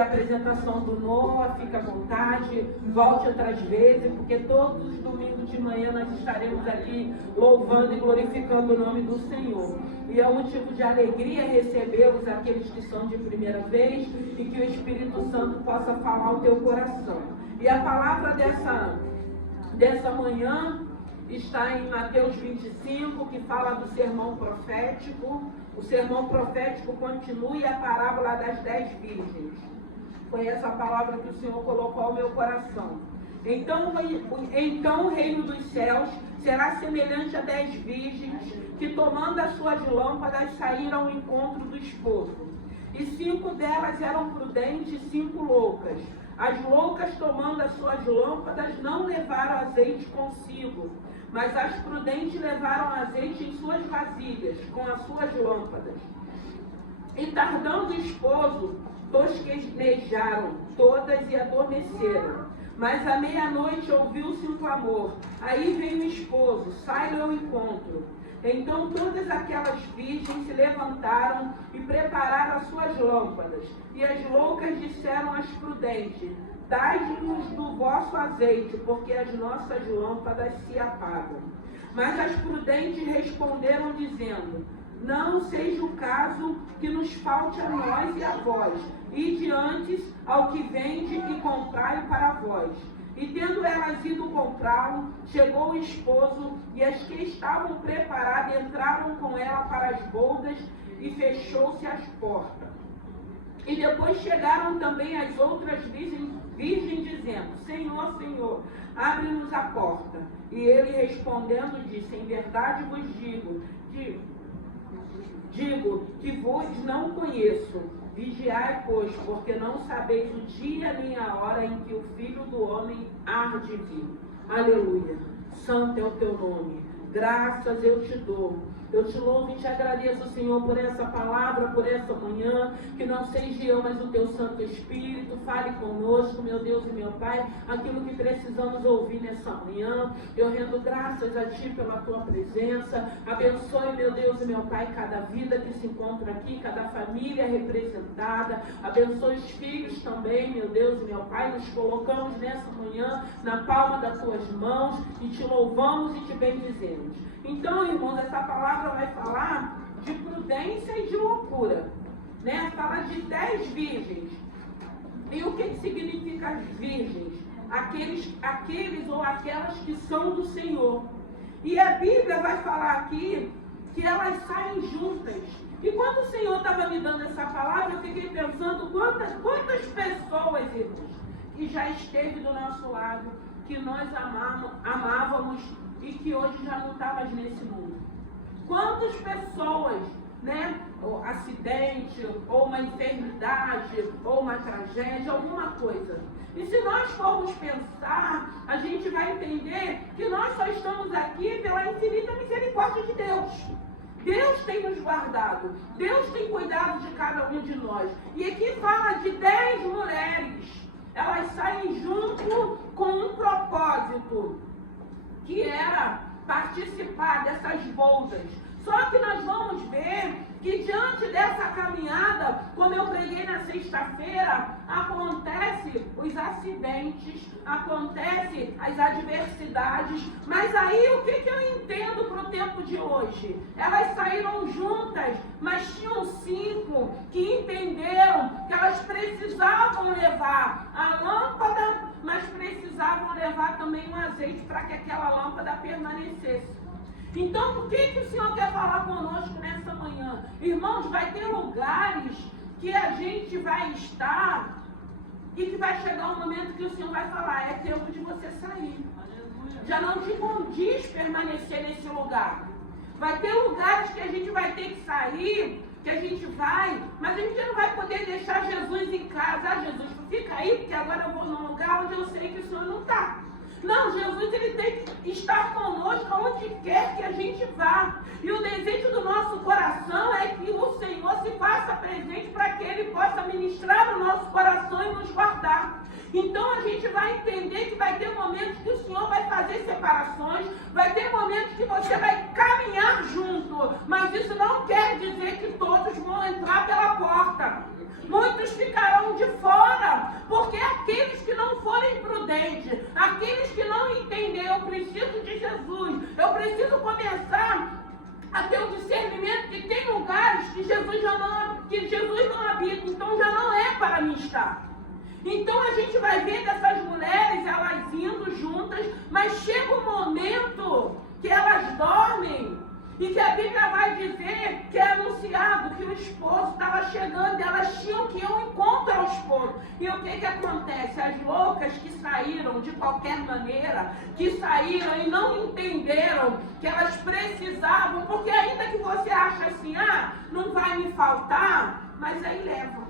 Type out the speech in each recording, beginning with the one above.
A apresentação do Noah, fica à vontade, volte outras vezes, porque todos os domingos de manhã nós estaremos aqui louvando e glorificando o nome do Senhor. E é um motivo de alegria recebê-los, aqueles que são de primeira vez, e que o Espírito Santo possa falar ao teu coração. E a palavra dessa manhã está em Mateus 25, que fala do sermão profético. O sermão profético continua e a parábola das 10 virgens. Foi essa palavra que o Senhor colocou ao meu coração. Então o reino dos céus será semelhante a 10 virgens que, tomando as suas lâmpadas, saíram ao encontro do esposo. E 5 delas eram prudentes e 5 loucas. As loucas, tomando as suas lâmpadas, não levaram azeite consigo, mas as prudentes levaram azeite em suas vasilhas, com as suas lâmpadas. E tardando o esposo, tosquenejaram todas e adormeceram. Mas à meia-noite ouviu-se um clamor. Aí veio o esposo, sai ao encontro. Então todas aquelas virgens se levantaram e prepararam as suas lâmpadas. E as loucas disseram às prudentes: dai-nos do vosso azeite, porque as nossas lâmpadas se apagam. Mas as prudentes responderam dizendo: não seja o caso que nos falte a nós e a vós, e diante ao que vende e comprai para vós. E tendo elas ido comprá-lo, chegou o esposo, e as que estavam preparadas entraram com ela para as boldas, e fechou-se as portas. E depois chegaram também as outras virgens dizendo: Senhor, Senhor, abre-nos a porta. E ele respondendo disse: em verdade vos digo que vos não conheço. Vigiai, pois, porque não sabeis o dia nem a hora em que o Filho do Homem há de vir. Aleluia. Santo é o teu nome. Graças eu te dou. Eu te louvo e te agradeço, Senhor, por essa palavra, por essa manhã. Que não seja eu, mas o teu Santo Espírito fale conosco, meu Deus e meu Pai, aquilo que precisamos ouvir nessa manhã. Eu rendo graças a Ti pela Tua presença. Abençoe, meu Deus e meu Pai, cada vida que se encontra aqui, cada família representada. Abençoe os filhos também, meu Deus e meu Pai. Nos colocamos nessa manhã na palma das Tuas mãos e Te louvamos e Te bendizemos. Então, irmãos, essa palavra vai falar de prudência e de loucura, né? Fala de 10 virgens. E o que significa as virgens? Aqueles ou aquelas que são do Senhor. E a Bíblia vai falar aqui que elas saem juntas. E quando o Senhor estava me dando essa palavra, eu fiquei pensando quantas pessoas, irmãos, que já esteve do nosso lado, que nós amávamos, e que hoje já não está mais nesse mundo. Quantas pessoas, né, ou acidente, ou uma enfermidade, ou uma tragédia, alguma coisa. E se nós formos pensar, a gente vai entender que nós só estamos aqui pela infinita misericórdia de Deus. Deus tem nos guardado, Deus tem cuidado de cada um de nós. E aqui fala de 10 mulheres. Elas saem junto com um propósito, que era participar dessas boldas. Só que nós vamos ver que diante dessa caminhada, como eu preguei na sexta-feira, acontece os acidentes, acontece as adversidades. Mas aí o que eu entendo para o tempo de hoje? Elas saíram juntas, mas tinham 5 que entenderam que elas precisavam levar a lâmpada, mas precisavam levar também um azeite para que aquela lâmpada permanecesse. Então, o que o Senhor quer falar conosco nessa manhã? Irmãos, vai ter lugares que a gente vai estar e que vai chegar um momento que o Senhor vai falar: é tempo de você sair. Já não te condiz permanecer nesse lugar. Vai ter lugares que a gente vai ter que sair, que a gente vai, mas a gente não vai poder deixar Jesus em casa. Ah, Jesus, fica aí, porque agora eu vou num lugar onde eu sei que o Senhor não está. Não, Jesus, ele tem que estar conosco aonde quer que a gente vá. E o desejo do nosso coração é que o Senhor se faça presente para que Ele possa ministrar o nosso coração e nos guardar. Então a gente vai entender que vai ter momentos que o Senhor Senhor vai fazer separações, vai ter momentos que você vai caminhar junto, mas isso não quer dizer que todos vão entrar pela porta. Muitos ficarão de fora, porque aqueles que não forem prudentes, aqueles que não entenderem, eu preciso de Jesus, eu preciso começar a ter o discernimento que tem lugares que Jesus não habita, então já não é para mim estar. Então a gente vai ver dessas mulheres, elas indo juntas, mas chega um momento que elas dormem e que a Bíblia vai dizer que é anunciado que o esposo estava chegando e elas tinham que ir ao encontro ao esposo. E o que acontece? As loucas que saíram de qualquer maneira, que saíram e não entenderam que elas precisavam, porque ainda que você ache assim, não vai me faltar, mas aí leva.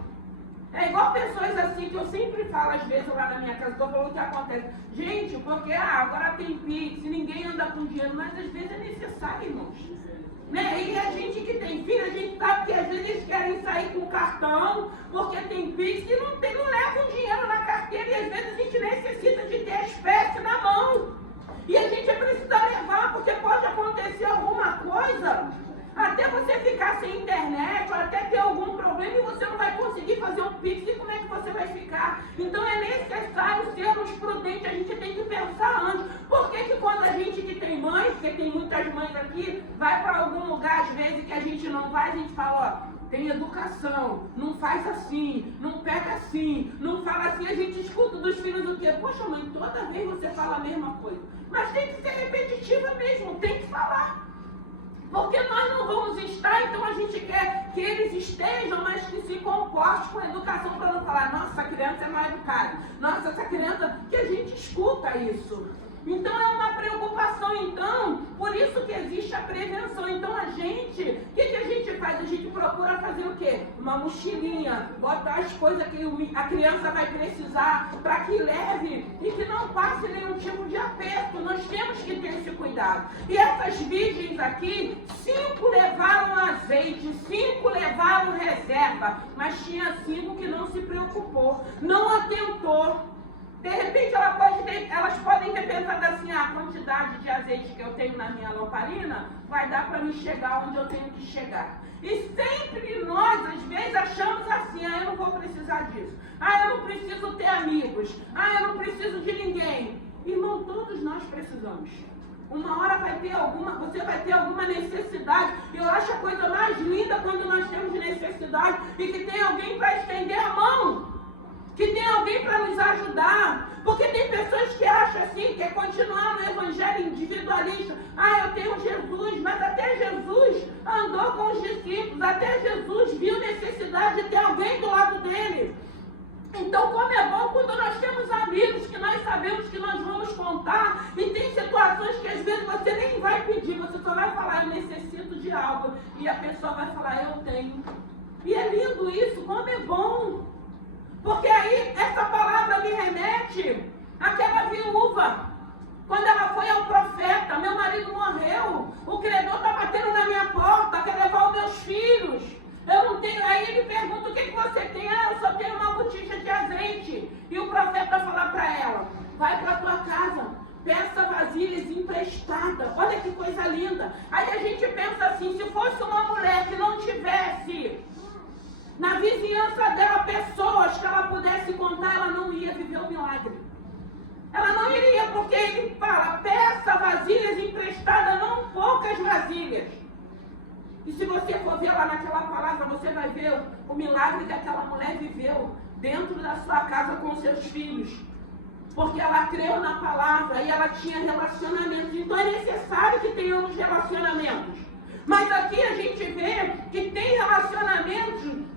É igual pessoas assim que eu sempre falo, às vezes lá na minha casa, estou falando o que acontece. Gente, porque agora tem Pix, ninguém anda com dinheiro, mas às vezes é necessário, irmãos. Né? E a gente que tem filho, a gente sabe que às vezes eles querem sair com cartão, porque tem Pix e não levam dinheiro na carteira, e às vezes a gente necessita de ter a espécie na mão. E a gente precisa levar, porque pode acontecer alguma coisa, até você ficar sem internet, ou até ter algum problema e você não vai conseguir fazer um Pix, e como é que você vai ficar? Então é necessário sermos prudentes, a gente tem que pensar antes. Por que quando a gente que tem mãe, porque tem muitas mães aqui, vai para algum lugar, às vezes que a gente não vai, a gente fala, tem educação, não faz assim, não pega assim, não fala assim, a gente escuta dos filhos o quê? Poxa mãe, toda vez você fala a mesma coisa. Mas tem que ser repetitiva mesmo, tem que falar. Porque nós não vamos estar, então a gente quer que eles estejam, mas que se comportem com a educação, para não falar, nossa, essa criança é mal educada, nossa, essa criança, que a gente escuta isso. Então é uma preocupação, então, por isso que existe a prevenção. Então a gente, o que a gente faz? A gente procura fazer o quê? Uma mochilinha, botar as coisas que a criança vai precisar para que leve e que não passe nenhum tipo de aperto. Nós temos que ter esse cuidado. E essas virgens aqui, 5 levaram azeite, 5 levaram reserva, mas tinha 5 que não se preocupou, não atentou. De repente elas podem ter pensado assim, a quantidade de azeite que eu tenho na minha lamparina vai dar para me chegar onde eu tenho que chegar. E sempre nós, às vezes, achamos assim, eu não vou precisar disso. Eu não preciso ter amigos. Eu não preciso de ninguém. Irmão, todos nós precisamos. Uma hora você vai ter alguma necessidade. Eu acho a coisa mais linda quando nós temos necessidade e que tem alguém para estender a mão. Que tem alguém para nos ajudar, porque tem pessoas que acham assim, quer continuar no evangelho individualista. Eu tenho Jesus, mas até Jesus andou com os discípulos, até Jesus viu necessidade de ter alguém do lado dele. Então, como é bom quando nós temos amigos que nós sabemos que nós vamos contar, e tem situações que às vezes você nem vai pedir, você só vai falar, eu necessito de algo, e a pessoa vai falar, eu tenho. E é lindo isso, como é bom. Porque aí essa palavra me remete àquela viúva. Quando ela foi ao profeta, meu marido morreu, o credor está batendo na minha porta, quer levar os meus filhos. Eu não tenho. Aí ele pergunta, o que você tem? Eu só tenho uma botija de azeite. E o profeta vai falar para ela, vai para a tua casa, peça vasilhas emprestadas. Olha que coisa linda. Aí a gente pensa assim, se fosse uma mulher que não tivesse na vizinhança dela pessoas que ela pudesse contar, ela não ia viver o milagre. Ela não iria, porque ele fala, peça vasilhas emprestadas, não poucas vasilhas. E se você for ver lá naquela palavra, você vai ver o milagre que aquela mulher viveu dentro da sua casa com seus filhos. Porque ela creu na palavra e ela tinha relacionamentos. Então é necessário que tenhamos relacionamentos. Mas aqui a gente vê que tem relacionamentos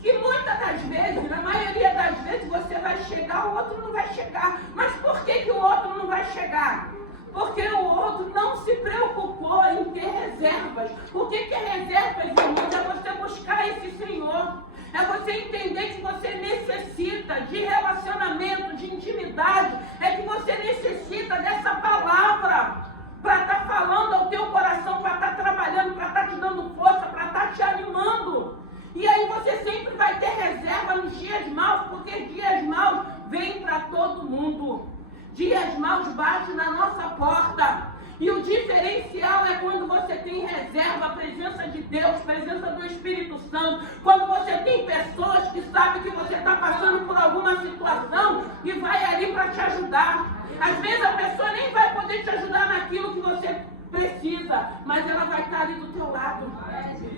que muitas das vezes, na maioria das vezes, você vai chegar, o outro não vai chegar. Mas por que o outro não vai chegar? Porque o outro não se preocupou em ter reservas. O que é reservas, irmãos? É você buscar esse Senhor. É você entender que você necessita de relacionamento, de intimidade. É que você necessita dessa palavra para estar falando ao teu coração, para estar trabalhando, para estar te dando força, para estar te animando. E aí você sempre vai ter reserva nos dias maus, porque dias maus vêm para todo mundo. Dia dias maus batem na nossa porta. E o diferencial é quando você tem reserva, a presença de Deus, presença do Espírito Santo. Quando você tem pessoas que sabem que você está passando por alguma situação e vai ali para te ajudar. Às vezes a pessoa nem vai poder te ajudar naquilo que você precisa, mas ela vai estar ali do teu lado.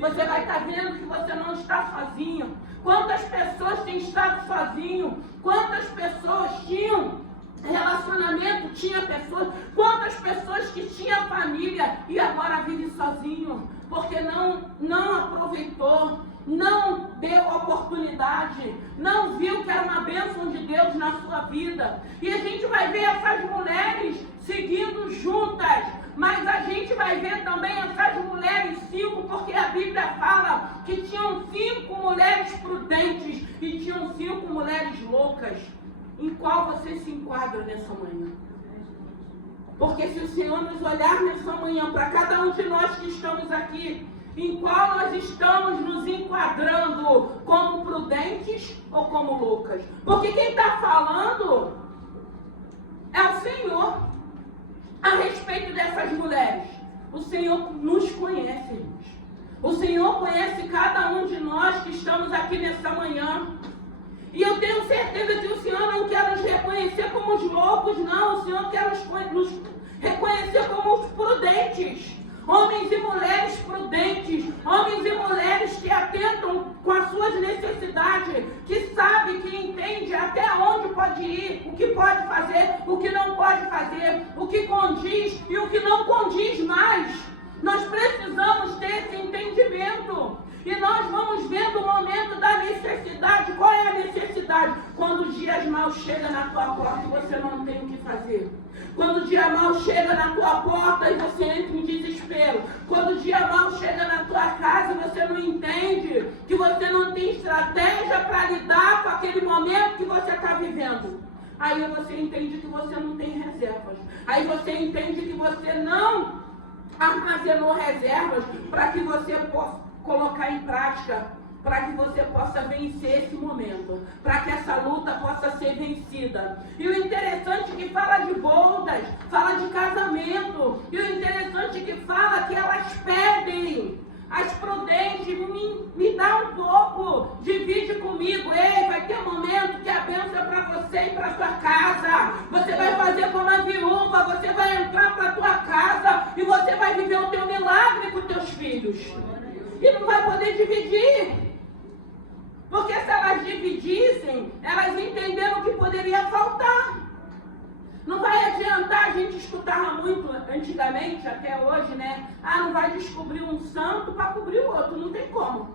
Você vai estar vendo que você não está sozinho. Quantas pessoas têm estado sozinho? Quantas pessoas tinham relacionamento, tinha pessoas, quantas pessoas que tinham família e agora vivem sozinho, porque não aproveitou, não deu oportunidade, não viu que era uma bênção de Deus na sua vida. E a gente vai ver essas mulheres seguindo juntas, mas a gente vai ver também essas mulheres 5, porque a Bíblia fala que tinham 5 mulheres prudentes e tinham 5 mulheres loucas. Em qual você se enquadra nessa manhã? Porque se o Senhor nos olhar nessa manhã, para cada um de nós que estamos aqui, em qual nós estamos nos enquadrando, como prudentes ou como loucas? Porque quem está falando é o Senhor a respeito dessas mulheres. O Senhor nos conhece, irmãos. O Senhor conhece cada um de nós que estamos aqui nessa manhã. E eu tenho certeza que o Senhor não quer nos reconhecer como os loucos, não. O Senhor quer nos reconhecer como os prudentes. Homens e mulheres prudentes. Homens e mulheres que atentam com as suas necessidades. Que sabe, que entende até onde pode ir. O que pode fazer, o que não pode fazer. O que condiz e o que não condiz mais. Nós precisamos ter esse entendimento. E nós vamos vendo o momento da necessidade. Qual é a necessidade? Quando os dias maus chegam na tua porta e você não tem o que fazer. Quando o dia mau chega na tua porta e você entra em desespero. Quando o dia mau chega na tua casa e você não entende que você não tem estratégia para lidar com aquele momento que você está vivendo. Aí você entende que você não tem reservas. Aí você entende que você não armazenou reservas para que você possa colocar em prática, para que você possa vencer esse momento, para que essa luta possa ser vencida. E o interessante é que fala de bodas, fala de casamento, e o interessante é que fala que elas pedem, as prudentes, me dá um pouco, divide comigo. Ei, vai ter momento que a bênção é para você e para sua casa. Você vai fazer como a viúva, você vai entrar para a tua casa e você vai viver o teu milagre com teus filhos. E não vai poder dividir. Porque se elas dividissem, elas entenderam que poderia faltar. Não vai adiantar, a gente escutava muito antigamente, até hoje, né? Não vai descobrir um santo para cobrir o outro. Não tem como.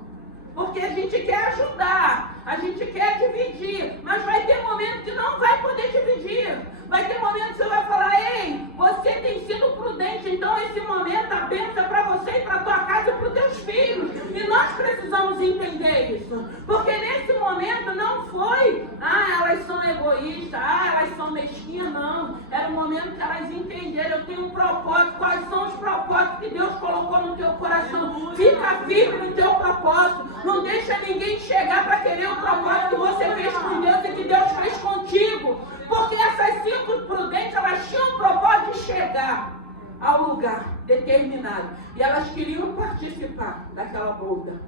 Porque a gente quer ajudar, a gente quer dividir, mas vai ter momento que não vai poder dividir. Vai ter momento que você vai falar, ei, você tem sido prudente, então esse momento a bênção é para você e para a tua casa e para os teus filhos. E nós precisamos entender isso. Porque nesse momento não foi, elas são egoístas, elas são mesquinhas, não. Era o momento que elas entenderam, eu tenho um propósito, quais são os propósitos que Deus colocou no teu coração. Fica firme no teu propósito. Não deixa ninguém chegar para querer o propósito que você fez com Deus e que Deus fez contigo. Porque essas 5 prudentes, elas tinham o propósito de chegar ao lugar determinado. E elas queriam participar daquela boda.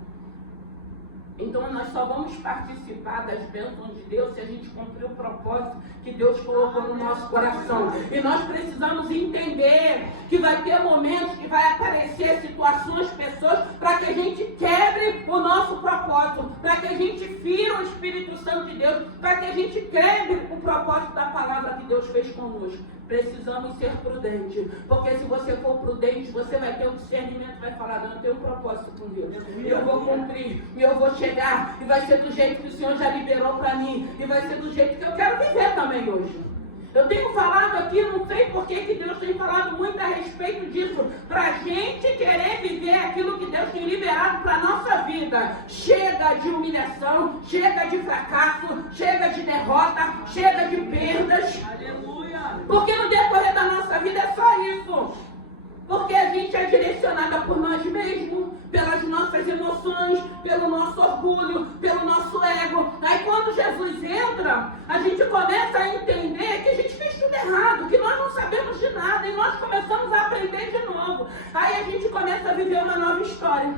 Então nós só vamos participar das bênçãos de Deus se a gente cumprir o propósito que Deus colocou no nosso coração. E nós precisamos entender que vai ter momentos que vai aparecer situações, pessoas, para que a gente quebre o nosso propósito, para que a gente fira o Espírito Santo de Deus, para que a gente quebre o propósito da palavra que Deus fez conosco. Precisamos ser prudentes, porque se você for prudente, você vai ter um discernimento, vai falar, não, eu tenho um propósito com Deus, eu vou cumprir, e eu vou chegar, e vai ser do jeito que o Senhor já liberou para mim, e vai ser do jeito que eu quero viver também hoje. Eu tenho falado aqui, não sei por que Deus tem falado muito a respeito disso, para a gente querer viver aquilo que Deus tem liberado para a nossa vida. Chega de humilhação, chega de fracasso, chega de derrota, chega de perdas. Aleluia. Porque no decorrer da nossa vida é só isso. Porque a gente é direcionada por nós mesmos, pelas nossas emoções, pelo nosso orgulho, pelo nosso ego. Aí quando Jesus entra, a gente começa a entender que a gente fez tudo errado. errado, que nós não sabemos de nada e nós começamos a aprender de novo. Aí a gente começa a viver uma nova história.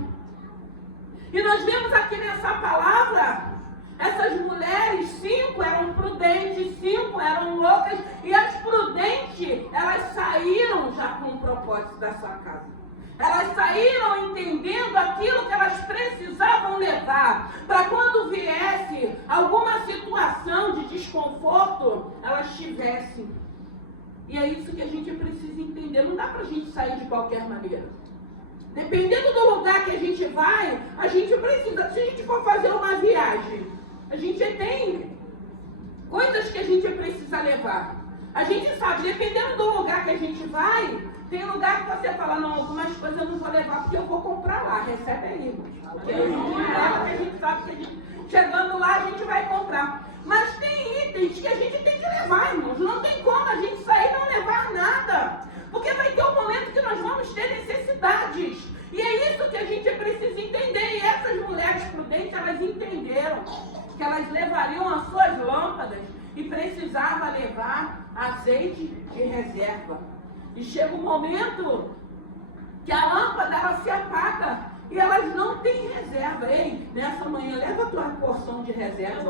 E nós vemos aqui nessa palavra, essas mulheres, 5 eram prudentes, 5 eram loucas, e as prudentes, elas saíram já com o propósito da sua casa. Elas saíram entendendo aquilo que elas precisavam levar, para quando viesse alguma situação de desconforto, elas tivessem. E é isso que a gente precisa entender. Não dá para a gente sair de qualquer maneira. Dependendo do lugar que a gente vai, a gente precisa. Se a gente for fazer uma viagem, a gente tem coisas que a gente precisa levar. A gente sabe, dependendo do lugar que a gente vai, tem lugar que você fala, não, algumas coisas eu não vou levar porque eu vou comprar lá. Recebe aí, irmãos. Porque a gente leva, porque a gente sabe que a gente, chegando lá a gente vai comprar. Mas tem itens que a gente tem que levar, irmãos. Não tem como a gente sair e não levar nada. Porque vai ter um momento que nós vamos ter necessidades. E é isso que a gente precisa entender. E essas mulheres prudentes, elas entenderam que elas levariam as suas lâmpadas e precisavam levar azeite de reserva. E chega um momento que a lâmpada ela se apaga e elas não têm reserva. Ei, nessa manhã, leva a tua porção de reserva.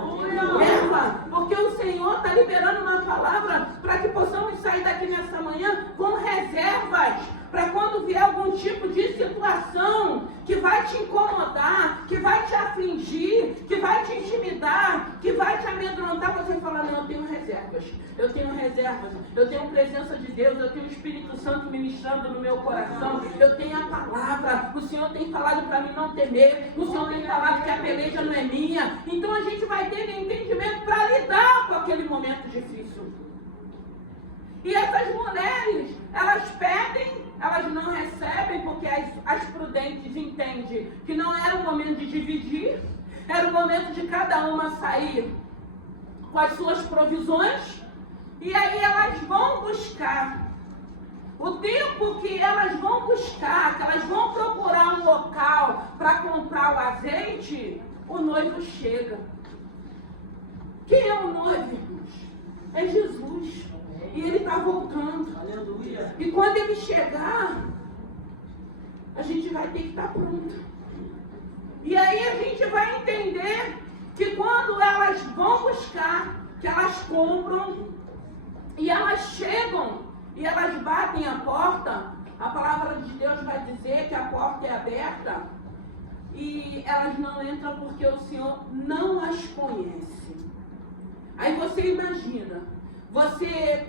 Leva, porque o Senhor está liberando uma palavra para que possamos sair daqui nessa manhã com reservas. Para quando vier algum tipo de situação que vai te incomodar, que vai te afligir, que vai te intimidar, que vai te amedrontar, você fala, não, eu tenho reservas, eu tenho presença de Deus, eu tenho o Espírito Santo ministrando no meu coração, eu tenho a palavra, o Senhor tem falado para mim não temer, o Senhor tem falado que a peleja não é minha, então a gente vai ter entendimento para lidar com aquele momento difícil. E essas mulheres, elas pedem, elas não recebem, porque as prudentes entendem que não era o momento de dividir, era o momento de cada uma sair com as suas provisões, e aí elas vão buscar. O tempo que elas vão buscar, que elas vão procurar um local para comprar o azeite, o noivo chega. Quem é o noivo, irmãos? É Jesus. E ele está voltando. Aleluia. E quando ele chegar, a gente vai ter que estar pronto. E aí a gente vai entender que quando elas vão buscar, que elas compram, e elas chegam, e elas batem a porta, a palavra de Deus vai dizer que a porta é aberta, e elas não entram porque o Senhor não as conhece. Aí você imagina, você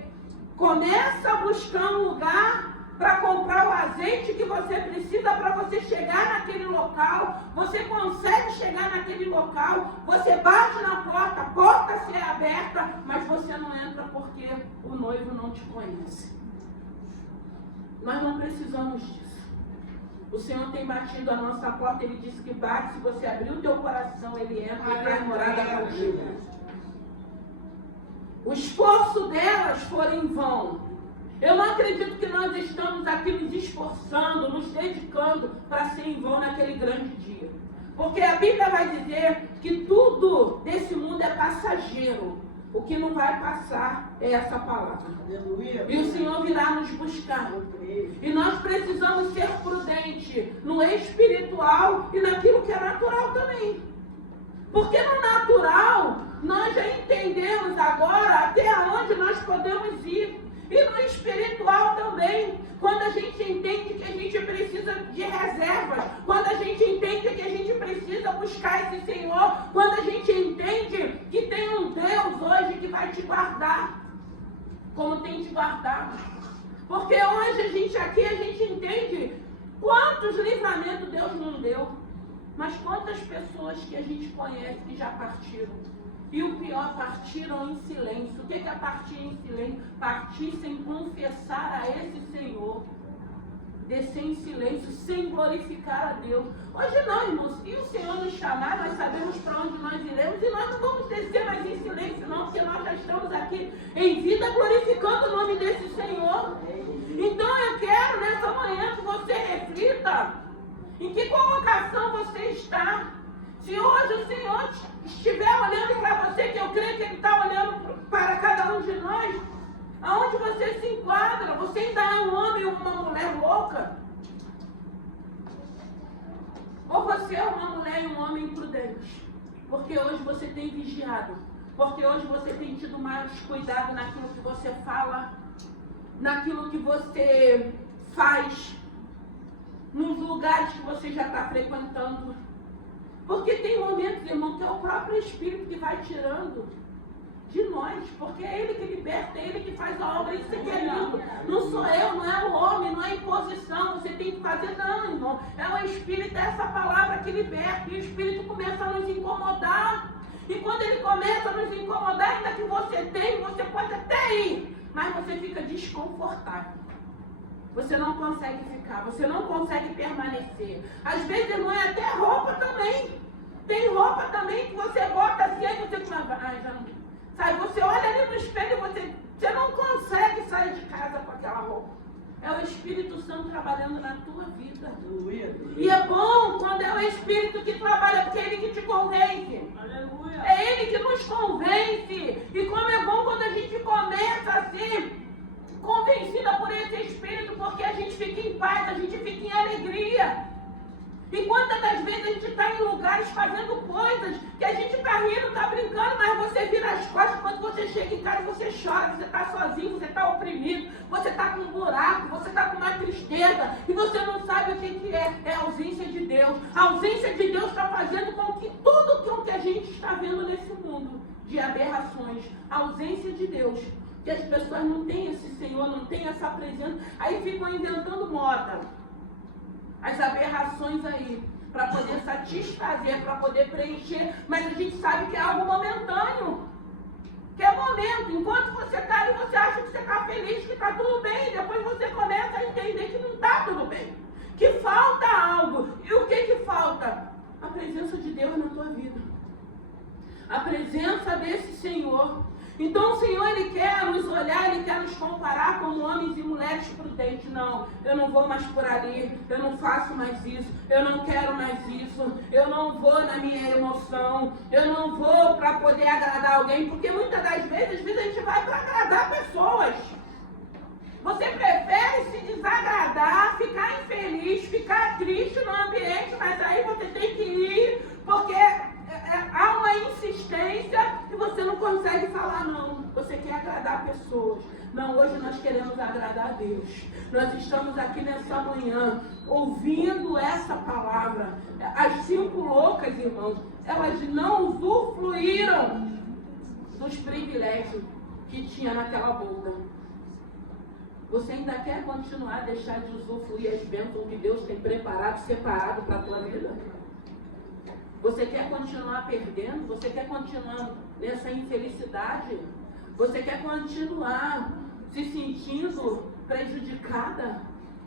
começa a buscar um lugar para comprar o azeite que você precisa para você chegar naquele local, você consegue chegar naquele local, você bate na porta, a porta se é aberta, mas você não entra porque o noivo não te conhece. Nós não precisamos disso. O Senhor tem batido a nossa porta, Ele disse que bate, se você abrir o teu coração, Ele entra e faz morada contigo. O esforço delas foi em vão. Eu não acredito que nós estamos aqui nos esforçando, nos dedicando para ser em vão naquele grande dia. Porque a Bíblia vai dizer que tudo desse mundo é passageiro. O que não vai passar é essa palavra. Aleluia. E o Senhor virá nos buscar. E nós precisamos ser prudentes no espiritual e naquilo que é natural também. Porque no natural, nós já entendemos agora até onde nós podemos ir. E no espiritual também, quando a gente entende que a gente precisa de reservas, quando a gente entende que a gente precisa buscar esse Senhor, quando a gente entende que tem um Deus hoje que vai te guardar, como tem te guardado. Porque hoje a gente entende quantos livramentos Deus não deu, mas quantas pessoas que a gente conhece que já partiram. E o pior, partiram em silêncio. O que é partir em silêncio? Partir sem confessar a esse Senhor. Descer em silêncio, sem glorificar a Deus. Hoje não, irmãos. Se o Senhor nos chamar, nós sabemos para onde nós iremos. E nós não vamos descer mais em silêncio, não. Porque nós já estamos aqui em vida glorificando o nome desse Senhor. Então eu quero nessa manhã que você reflita em que colocação você está. Se hoje o Senhor estiver olhando para você, que eu creio que Ele está olhando para cada um de nós, aonde você é uma mulher e um homem prudente. Porque hoje você tem vigiado. Porque hoje você tem tido mais cuidado naquilo que você fala, naquilo que você faz, nos lugares que você já está frequentando. Porque tem momentos, irmão, que é o próprio Espírito que vai tirando de nós, porque é Ele que liberta, é Ele que faz a obra, isso que é lindo. Não sou eu, não é o homem, não é imposição, você tem que fazer, não, irmão. É o Espírito, é essa palavra que liberta, e o Espírito começa a nos incomodar. E quando ele começa a nos incomodar, ainda que você tem, você pode até ir, mas você fica desconfortável. Você não consegue ficar, você não consegue permanecer. Às vezes, irmão, é até roupa também. Tem roupa também que você bota assim, aí você fala, já não. Sabe, você olha ali no espelho e você não consegue sair de casa com aquela roupa. É o Espírito Santo trabalhando na tua vida. E é bom quando é o Espírito que trabalha, porque é Ele que te convence. Aleluia. É Ele que nos convence. E como é bom quando a gente começa assim, convencida por esse Espírito, porque a gente fica em paz, a gente fica em alegria. E quantas das vezes a gente está em lugares fazendo coisas que a gente está rindo, está brincando, mas você vira as costas, quando você chega em casa você chora, você está sozinho, você está oprimido, você está com um buraco, você está com uma tristeza e você não sabe o que é. É a ausência de Deus. A ausência de Deus está fazendo com que tudo o que a gente está vendo nesse mundo de aberrações, a ausência de Deus, que as pessoas não têm esse Senhor, não têm essa presença, aí ficam inventando moda. As aberrações aí, para poder satisfazer, para poder preencher, mas a gente sabe que é algo momentâneo, que é momento. Enquanto você está ali, você acha que você está feliz, que está tudo bem, depois você começa a entender que não está tudo bem, que falta algo. E o que falta? A presença de Deus na tua vida, a presença desse Senhor. Então o Senhor, Ele quer nos olhar, Ele quer nos comparar como homens e mulheres prudentes. Não, eu não vou mais por ali, eu não faço mais isso, eu não quero mais isso, eu não vou na minha emoção, eu não vou para poder agradar alguém, porque muitas das vezes a gente vai para agradar pessoas. Você prefere se desagradar, ficar infeliz, ficar triste no ambiente, mas aí você tem que ir, porque há uma insistência e você não consegue falar não. Você quer agradar pessoas. Não, hoje nós queremos agradar a Deus. Nós estamos aqui nessa manhã ouvindo essa palavra. As 5 loucas, irmãos, elas não usufruíram dos privilégios que tinha naquela boda. Você ainda quer continuar a deixar de usufruir as bênçãos que Deus tem preparado, separado para a tua vida? Você quer continuar perdendo? Você quer continuar nessa infelicidade? Você quer continuar se sentindo prejudicada,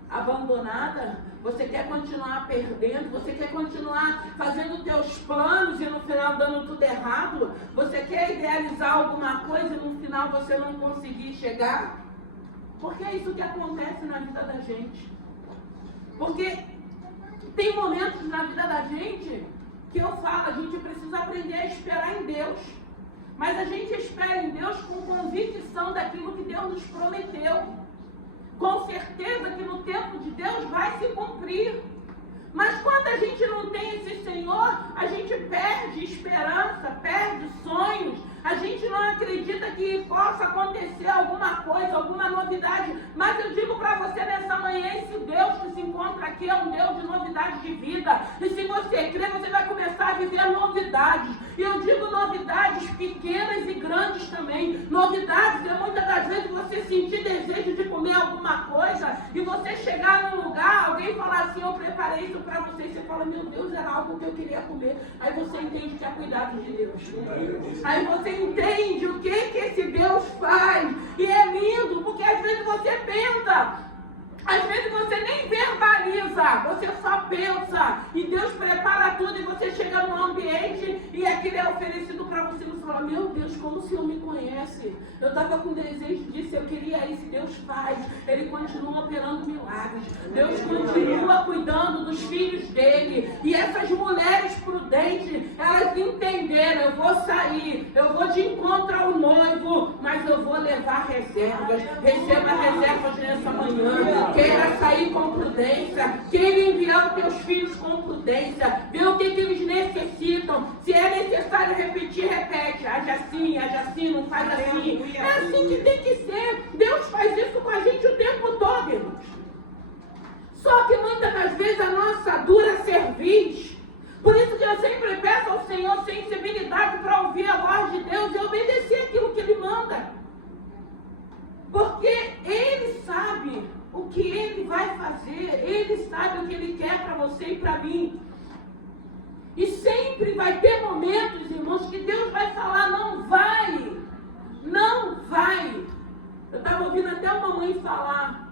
abandonada? Você quer continuar perdendo? Você quer continuar fazendo teus planos e no final dando tudo errado? Você quer idealizar alguma coisa e no final você não conseguir chegar? Porque é isso que acontece na vida da gente. Porque tem momentos na vida da gente que eu falo, a gente precisa aprender a esperar em Deus. Mas a gente espera em Deus com convicção daquilo que Deus nos prometeu. Com certeza que no tempo de Deus vai se cumprir. Mas quando a gente não tem esse Senhor, a gente perde esperança, perde sonhos. A gente não acredita que possa acontecer alguma coisa, alguma novidade. Mas eu digo para você nessa manhã, esse Deus que se encontra aqui é um Deus de novidade de vida. E se você crer, você vai começar a viver novidades. E eu digo novidades pequenas e grandes também. Novidades é muitas das vezes você sentir desejo de comer alguma coisa e você chegar num lugar, alguém falar assim, eu preparei isso para você. E você fala, meu Deus, era algo que eu queria comer. Aí você entende que é cuidado de Deus. Aí você entende o que esse Deus faz. E é lindo, porque às vezes você pensa, às vezes você nem verbaliza, você só pensa. E Deus prepara tudo e você chega num ambiente e aquilo é oferecido para você. Você fala, meu Deus, como o Senhor me conhece. Eu estava com desejo disso, eu queria isso. Deus faz. Ele continua operando milagres. Deus continua cuidando dos filhos dele. E essas mulheres prudentes, elas entenderam, eu vou sair, eu vou de encontro ao noivo, mas eu vou levar levar reservas. Receba reservas nessa manhã. Queira sair com prudência. Queira enviar os teus filhos com prudência. Ver o que eles necessitam. Se é necessário repetir, repete. Age assim, não faz assim. É assim que tem que ser. Deus faz isso com a gente o tempo todo, irmãos. Só que muitas das vezes a nossa dura cerviz. Por isso que eu sempre peço ao Senhor sensibilidade para ouvir a voz de Deus e obedecer aquilo que Ele manda. Porque Ele sabe o que Ele vai fazer. Ele sabe o que Ele quer para você e para mim. E sempre vai ter momentos, irmãos, que Deus vai falar, não vai. Não vai. Eu estava ouvindo até uma mãe falar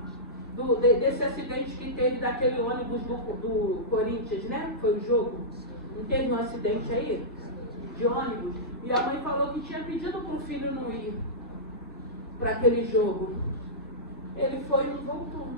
desse acidente que teve daquele ônibus do Corinthians, né? Foi o jogo. Não teve um acidente aí? De ônibus. E a mãe falou que tinha pedido para o filho não ir para aquele jogo. Ele foi e não voltou.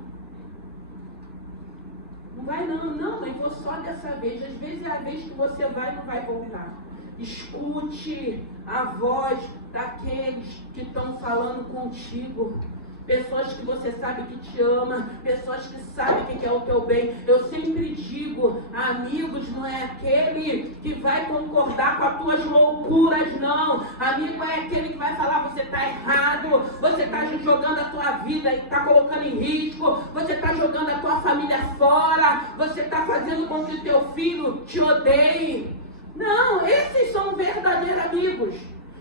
Não vai não, mãe, vou só dessa vez. Às vezes é a vez que você vai e não vai voltar. Escute a voz daqueles que estão falando contigo. Pessoas que você sabe que te ama, pessoas que sabem que quer o teu bem. Eu sempre digo, amigos não é aquele que vai concordar com as tuas loucuras, não. Amigo é aquele que vai falar, você está errado, você está jogando a tua vida e está colocando em risco, você está jogando a tua família fora, você está fazendo com que o teu filho te odeie. Não, esses são verdadeiros amigos.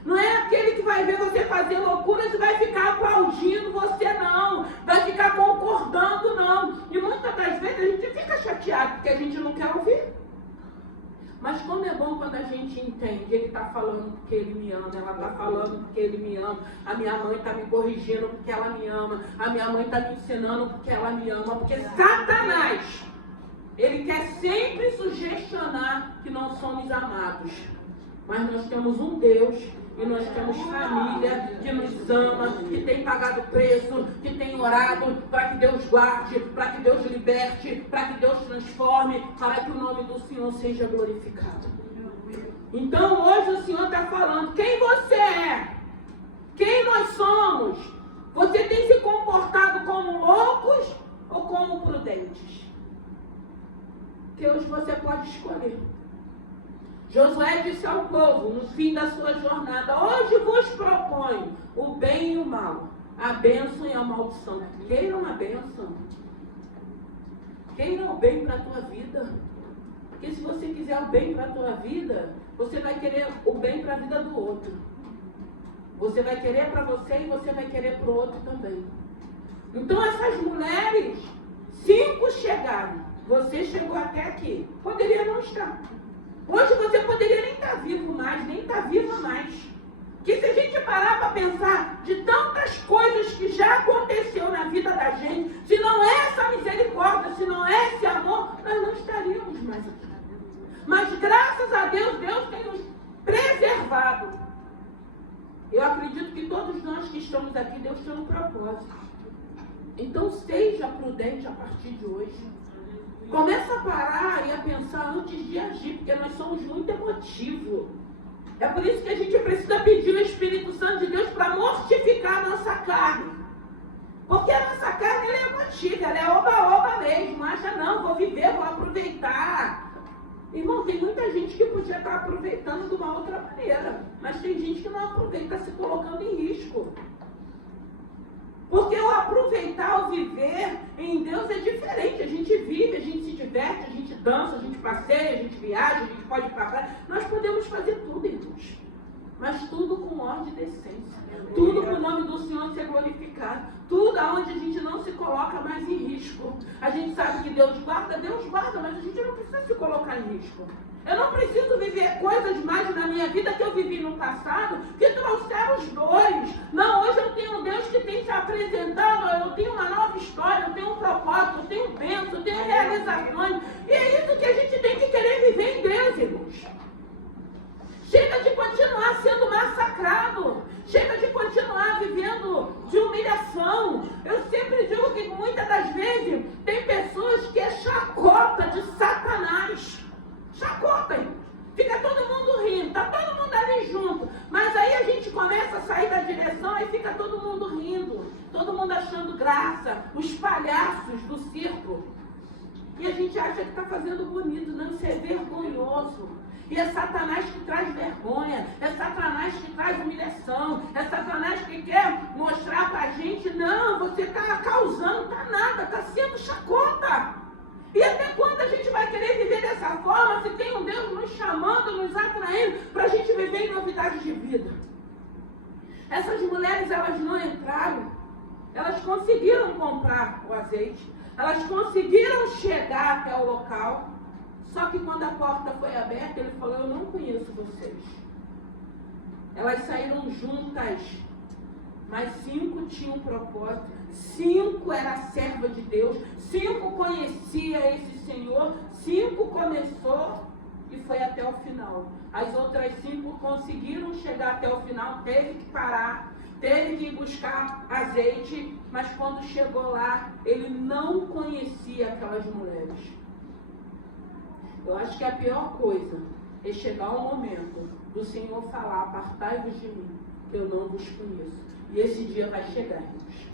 Não é aquele que vai ver você fazer loucuras e vai ficar aplaudindo você, não. Vai ficar concordando, não. E muitas das vezes a gente fica chateado porque a gente não quer ouvir. Mas como é bom quando a gente entende, ele está falando porque ele me ama, ela está falando porque ele me ama, a minha mãe está me corrigindo porque ela me ama, a minha mãe está me ensinando porque ela me ama, porque Satanás, ele quer sempre sugestionar que não somos amados. Mas nós temos um Deus e nós temos família que nos ama, que tem pagado preço, que tem orado para que Deus guarde, para que Deus liberte, para que Deus transforme, para que o nome do Senhor seja glorificado. Então hoje o Senhor está falando, quem você é? Quem nós somos? Você tem se comportado como loucos ou como prudentes? Que hoje você pode escolher. Josué disse ao povo, no fim da sua jornada, hoje vos proponho o bem e o mal, a bênção e a maldição. Queira uma bênção. Queira o bem para a tua vida. Porque se você quiser o bem para a tua vida, você vai querer o bem para a vida do outro. Você vai querer para você e você vai querer para o outro também. Então essas mulheres, 5 chegaram. Você chegou até aqui. Poderia não estar. Hoje você poderia nem estar vivo mais, nem estar viva mais. Que se a gente parar para pensar de tantas coisas que já aconteceu na vida da gente, se não é essa misericórdia, se não é esse amor, nós não estaríamos mais aqui. Mas graças a Deus, Deus tem nos preservado. Eu acredito que todos nós que estamos aqui, Deus tem um propósito. Então seja prudente a partir de hoje. Começa a parar e a pensar antes de agir, porque nós somos muito emotivos. É por isso que a gente precisa pedir o Espírito Santo de Deus para mortificar a nossa carne. Porque a nossa carne ela é emotiva, ela é oba-oba mesmo. Acha, não, vou viver, vou aproveitar. Irmão, tem muita gente que podia estar aproveitando de uma outra maneira. Mas tem gente que não aproveita, se colocando em risco. Porque o aproveitar, o viver em Deus é diferente. A gente vive, a gente se diverte, a gente dança, a gente passeia, a gente viaja, a gente pode ir para praia. Nós podemos fazer tudo, irmãos. Mas tudo com ordem e decência. Tudo para o nome do Senhor ser glorificado. Tudo aonde a gente não se coloca mais em risco. A gente sabe que Deus guarda, mas a gente não precisa se colocar em risco. Eu não preciso viver coisas mais na minha vida que eu vivi no passado, que trouxeram os dores. Não, hoje eu tenho um Deus que tem se apresentado, eu tenho uma nova história, eu tenho um propósito, eu tenho bênção, eu tenho realizações. E é isso que a gente tem que querer viver em Deus, irmãos. Chega de continuar sendo massacrado. Chega de continuar vivendo de humilhação. Eu sempre digo que muitas das vezes tem pessoas que é chacota de Satanás. Chacota, hein? Fica todo mundo rindo, tá todo mundo ali junto. Mas aí a gente começa a sair da direção televisão, aí fica todo mundo rindo, todo mundo achando graça, os palhaços do circo. E a gente acha que está fazendo bonito, não, isso é vergonhoso. E é Satanás que traz vergonha, é Satanás que traz humilhação, é Satanás que quer mostrar para a gente, não, você está causando, está nada, está sendo chacota. E até quando a gente vai querer viver dessa forma, se tem um Deus nos chamando, nos atraindo, para a gente viver em novidades de vida? Essas mulheres, elas não entraram, elas conseguiram comprar o azeite, elas conseguiram chegar até o local, só que quando a porta foi aberta, ele falou, eu não conheço vocês. Elas saíram juntas, mas 5 tinham propósito, 5 era serva de Deus, 5 conhecia esse Senhor, 5 começou e foi até o final. As outras 5 conseguiram chegar até o final, teve que parar, teve que ir buscar azeite, mas quando chegou lá, ele não conhecia aquelas mulheres. Eu acho que a pior coisa é chegar um momento do Senhor falar, apartai-vos de mim, que eu não vos conheço. E esse dia vai chegar, irmãos.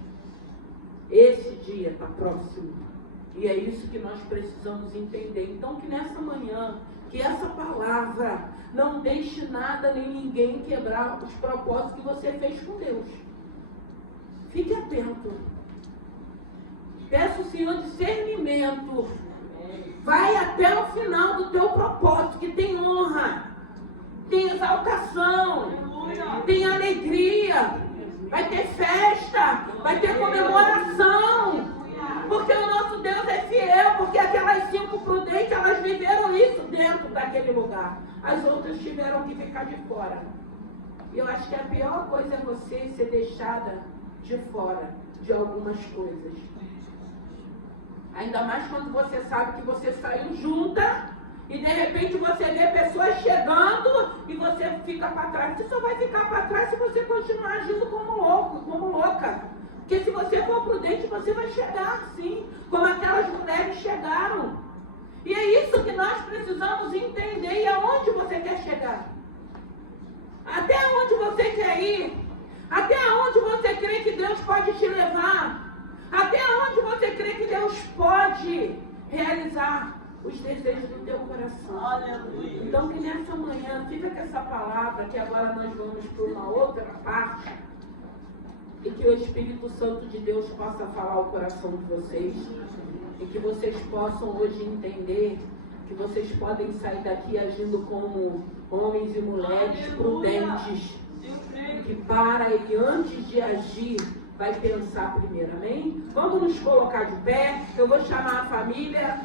Esse dia está próximo. E é isso que nós precisamos entender. Então, que nessa manhã, que essa palavra não deixe nada nem ninguém quebrar os propósitos que você fez com Deus. Fique atento. Peça o Senhor discernimento. Vai até o final do teu propósito, que tem honra, tem exaltação, tem alegria, vai ter festa, vai ter comemoração, porque o nosso Deus é fiel, porque aquelas 5 prudentes, elas viveram isso dentro daquele lugar, as outras tiveram que ficar de fora. E eu acho que a pior coisa é você ser deixada de fora de algumas coisas. Ainda mais quando você sabe que você saiu junta e de repente você vê pessoas chegando e você fica para trás. Você só vai ficar para trás se você continuar agindo como louco, como louca. Porque se você for prudente, você vai chegar sim, como aquelas mulheres chegaram. E é isso que nós precisamos entender. E aonde você quer chegar? Até onde você quer ir? Até onde você crê que Deus pode te levar? Até onde você crê que Deus pode realizar os desejos do teu coração? Aleluia. Então que nessa manhã, fica com essa palavra, que agora nós vamos para uma outra parte, e que o Espírito Santo de Deus possa falar ao coração de vocês, e que vocês possam hoje entender que vocês podem sair daqui agindo como homens e mulheres prudentes, que para e antes de agir, vai pensar primeiro, amém? Vamos nos colocar de pé, eu vou chamar a família.